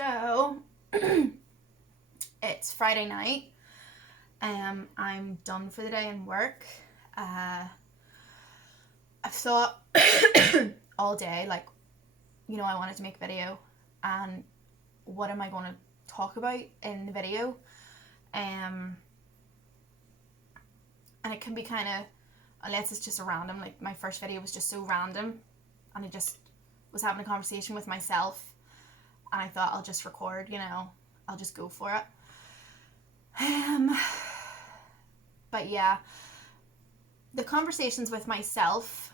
So, it's Friday night. I'm done for the day in work. I've thought all day, like, I wanted to make a video, and what am I going to talk about in the video? And it can be kind of, unless it's just a random, like my first video was just so random, and I just was having a conversation with myself, and I thought I'll just record, I'll just go for it. But yeah, the conversations with myself,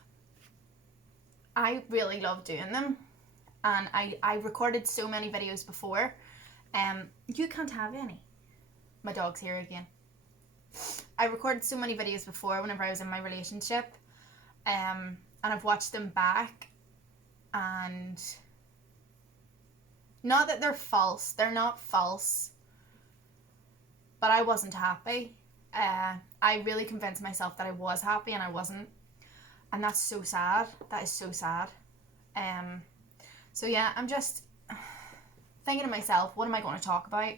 I really love doing them, and I recorded so many videos before. You can't have any. My dog's here again. I recorded so many videos before whenever I was in my relationship, and I've watched them back, and not that they're false, they're not false, but I wasn't happy. I really convinced myself that I was happy and I wasn't, and that's so sad. That is so sad. So yeah, I'm just thinking to myself, what am I going to talk about?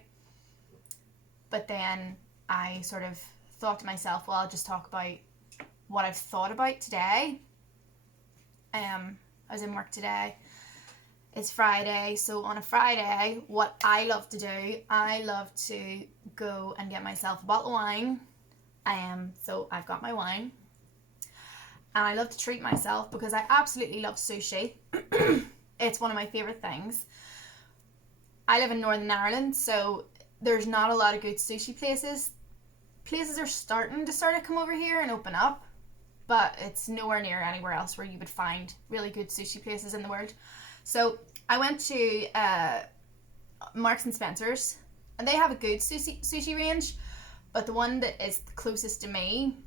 But then I sort of thought to myself, well, I'll just talk about what I've thought about today. I was in work today. It's Friday, so on a Friday, what I love to do, I love to go and get myself a bottle of wine. So I've got my wine, and I love to treat myself because I absolutely love sushi. It's one of my favourite things. I live in Northern Ireland, so there's not a lot of good sushi places. Places are starting to come over here and open up, but it's nowhere near anywhere else where you would find really good sushi places in the world. So I went to Marks and Spencer's, and they have a good sushi range, but the one that is the closest to me,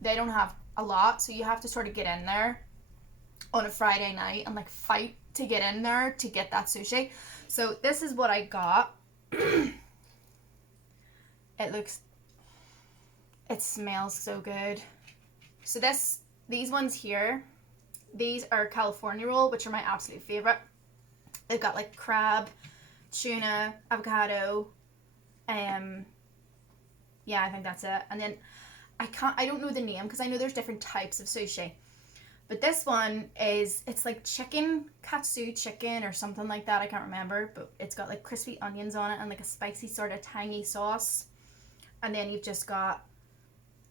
they don't have a lot, so you have to sort of get in there on a Friday night and like fight to get in there to get that sushi. So this is what I got. It smells so good. So these ones here, these are California roll, which are my absolute favorite. They've got like crab, tuna, avocado. Yeah, I think that's it. And then I don't know the name because I know there's different types of sushi. But this one it's like chicken, katsu chicken or something like that. I can't remember, but it's got like crispy onions on it and like a spicy sort of tangy sauce. And then you've just got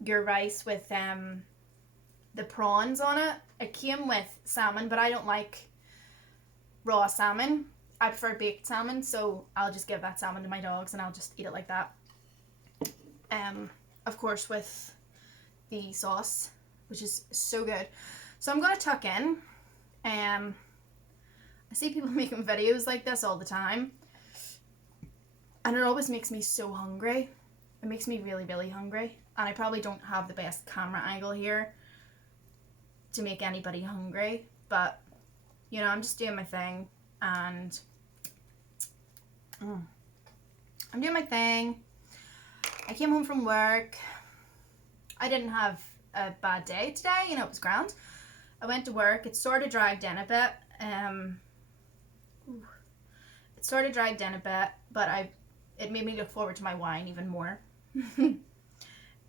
your rice with the prawns on it. It came with salmon, but I don't like raw salmon. I prefer baked salmon, so I'll just give that salmon to my dogs and I'll just eat it like that. Of course with the sauce, which is so good. So I'm going to tuck in. I see people making videos like this all the time, and it always makes me so hungry. It makes me really, really hungry, and I probably don't have the best camera angle here to make anybody hungry, but I'm just doing my thing, and I'm doing my thing. I came home from work. I didn't have a bad day today, it was grand. I went to work. It sort of dragged in a bit. But it made me look forward to my wine even more. Maybe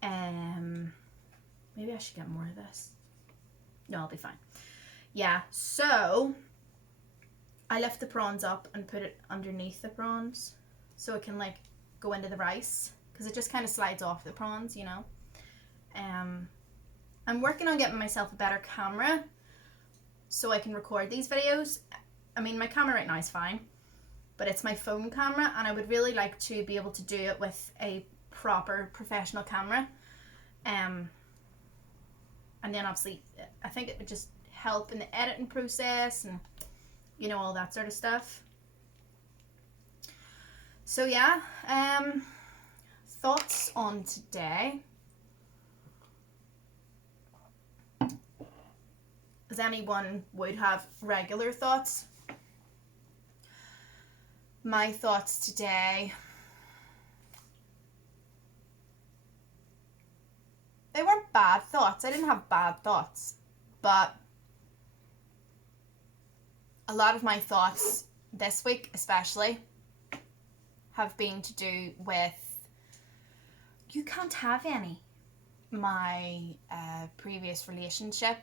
I should get more of this. No, I'll be fine. Yeah, so I lift the prawns up and put it underneath the prawns so it can like go into the rice, because it just kind of slides off the prawns, I'm working on getting myself a better camera so I can record these videos. I mean, my camera right now is fine, but it's my phone camera, and I would really like to be able to do it with a proper professional camera. And then obviously I think it would just help in the editing process and all that sort of stuff. So yeah, thoughts on today. As anyone would have regular thoughts. My thoughts today, they weren't bad thoughts. I didn't have bad thoughts, but a lot of my thoughts this week especially have been to do with you can't have any. My previous relationship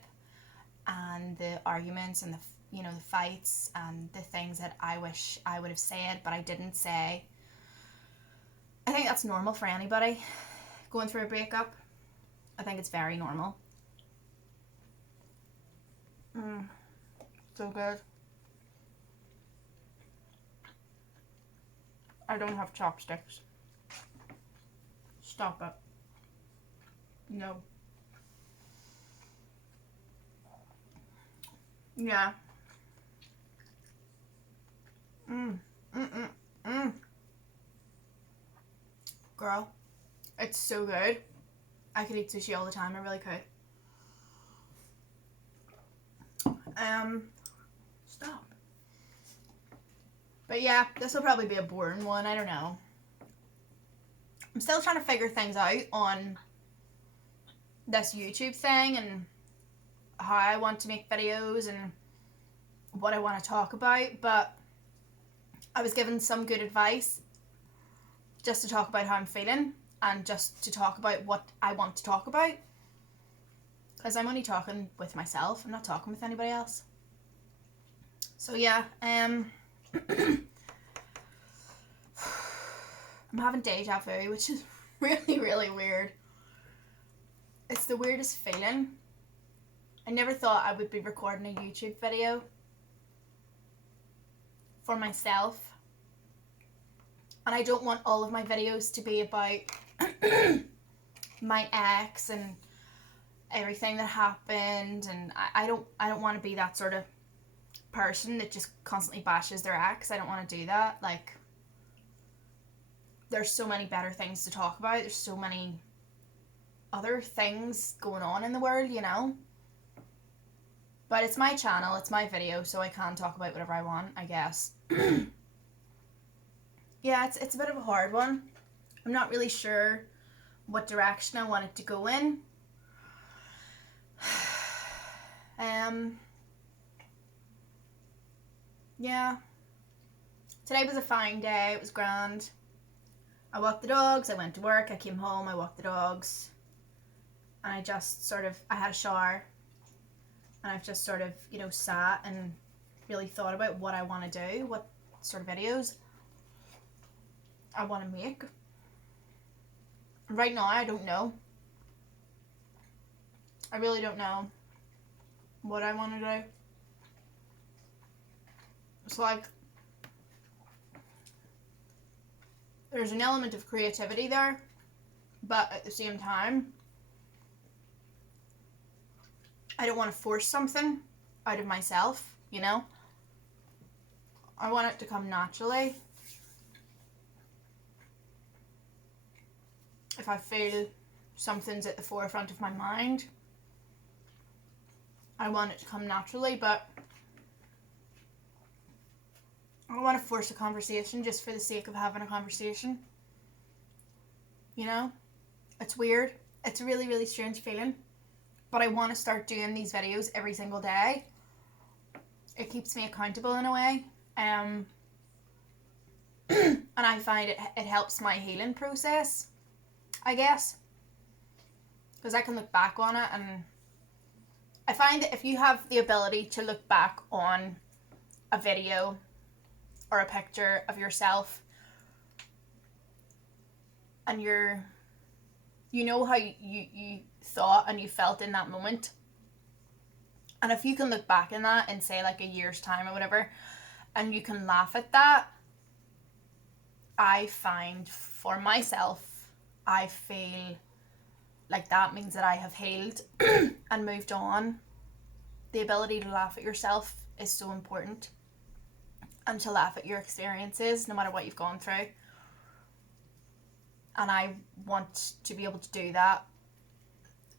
and the arguments and the fights and the things that I wish I would have said but I didn't say. I think that's normal for anybody going through a breakup. I think it's very normal. So good. I don't have chopsticks. Stop it. No. Yeah. Girl, it's so good. I could eat sushi all the time. I really could. Stop. But yeah, this will probably be a boring one. I don't know. I'm still trying to figure things out on this YouTube thing and how I want to make videos and what I want to talk about, but I was given some good advice just to talk about how I'm feeling and just to talk about what I want to talk about, because I'm only talking with myself. I'm not talking with anybody else. So yeah, I'm having deja vu, which is really, really weird. It's the weirdest feeling. I never thought I would be recording a YouTube video for myself. And I don't want all of my videos to be about my ex and everything that happened, and I don't want to be that sort of person that just constantly bashes their ex. I don't want to do that. Like, there's so many better things to talk about. There's so many other things going on in the world, you know? But it's my channel, it's my video, so I can talk about whatever I want, I guess. Yeah, it's a bit of a hard one. I'm not really sure what direction I want it to go in. Yeah. Today was a fine day, it was grand. I walked the dogs, I went to work, I came home, I walked the dogs. And I just I had a shower. And I've just sort of, sat and really thought about what I want to do, what sort of videos I want to make. Right now, I don't know. I really don't know what I want to do. It's like, there's an element of creativity there, but at the same time, I don't want to force something out of myself, I want it to come naturally. If I feel something's at the forefront of my mind, I want it to come naturally, but I don't want to force a conversation just for the sake of having a conversation. It's weird. It's a really, really strange feeling. But I want to start doing these videos every single day. It keeps me accountable in a way. And I find it helps my healing process, I guess. Because I can look back on it, and I find that if you have the ability to look back on a video or a picture of yourself and you know how you thought and you felt in that moment, and if you can look back in that in, say, like a year's time or whatever, and you can laugh at that, I find for myself, I feel like that means that I have healed and moved on. The ability to laugh at yourself is so important, and to laugh at your experiences no matter what you've gone through. And I want to be able to do that,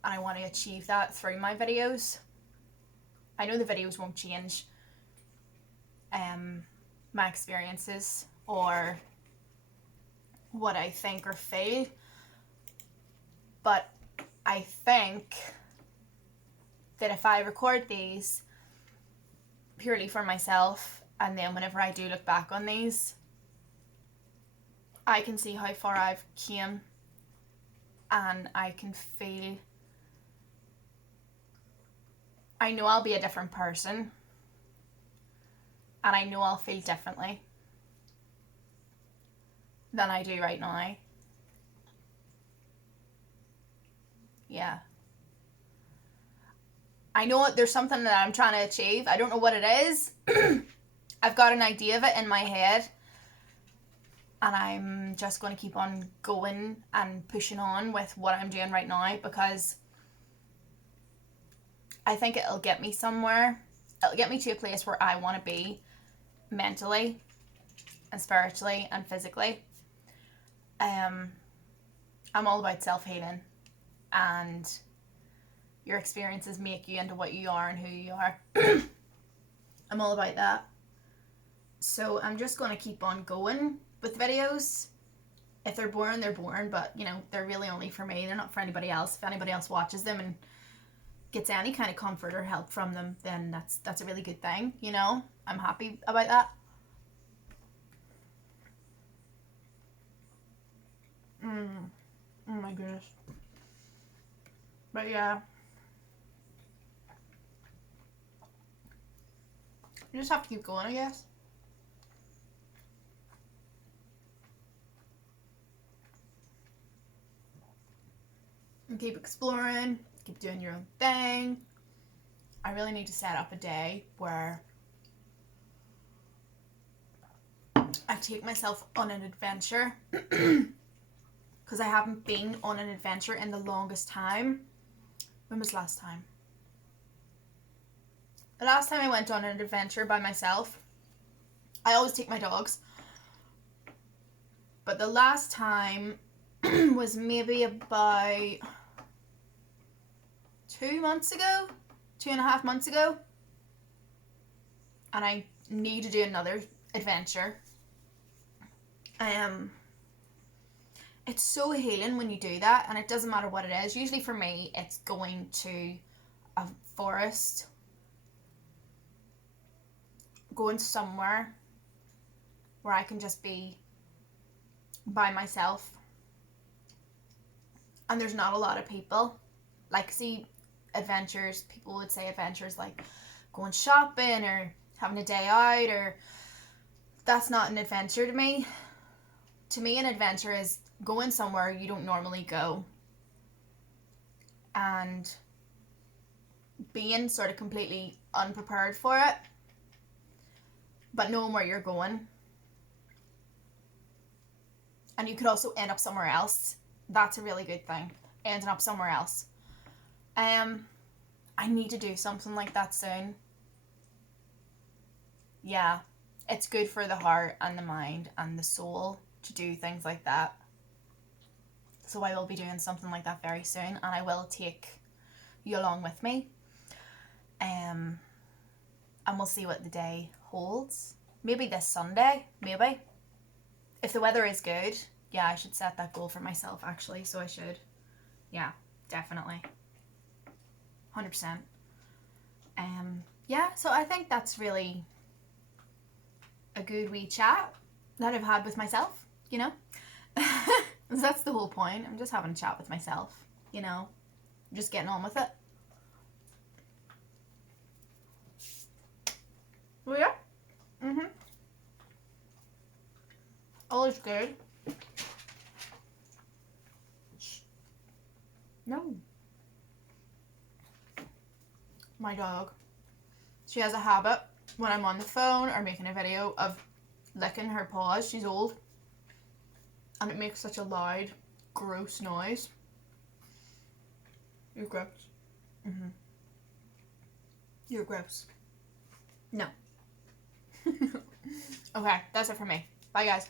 and I want to achieve that through my videos. I know the videos won't change my experiences or what I think or feel, but I think that if I record these purely for myself, and then whenever I do look back on these, I can see how far I've came, and I can feel, I know I'll be a different person, and I know I'll feel differently than I do right now. Yeah. I know there's something that I'm trying to achieve. I don't know what it is. I've got an idea of it in my head, and I'm just going to keep on going and pushing on with what I'm doing right now, because I think it'll get me somewhere. It'll get me to a place where I want to be mentally and spiritually and physically. I'm all about self-healing, and your experiences make you into what you are and who you are. I'm all about that. So I'm just going to keep on going with videos. If they're boring, they're boring, but you know, they're really only for me. They're not for anybody else. If anybody else watches them and gets any kind of comfort or help from them, then that's a really good thing, you know? I'm happy about that. Oh my goodness. But yeah. You just have to keep going, I guess. And keep exploring, keep doing your own thing. I really need to set up a day where I take myself on an adventure, because I haven't been on an adventure in the longest time. When was last time? The last time I went on an adventure by myself, I always take my dogs, but the last time was maybe about 2 months ago, 2.5 months ago, and I need to do another adventure. It's so healing when you do that, and it doesn't matter what it is. Usually for me, it's going to a forest, going somewhere where I can just be by myself, and there's not a lot of people. Like, see, adventures, people would say adventures like going shopping or having a day out, or that's not an adventure to me. To me, an adventure is going somewhere you don't normally go and being sort of completely unprepared for it, but knowing where you're going. And you could also end up somewhere else. That's a really good thing, ending up somewhere else. I need to do something like that soon. Yeah, it's good for the heart and the mind and the soul to do things like that. So I will be doing something like that very soon, and I will take you along with me. And we'll see what the day holds. Maybe this Sunday, maybe. If the weather is good, yeah, I should set that goal for myself, actually, so I should. Yeah, definitely. 100%. Yeah, so I think that's really a good wee chat that I've had with myself, you know? That's the whole point. I'm just having a chat with myself, you know? I'm just getting on with it. Oh, yeah? All is good. No. My dog. She has a habit when I'm on the phone or making a video of licking her paws. She's old. And it makes such a loud, gross noise. You're gross. You're gross. No. Okay, that's it for me. Bye, guys.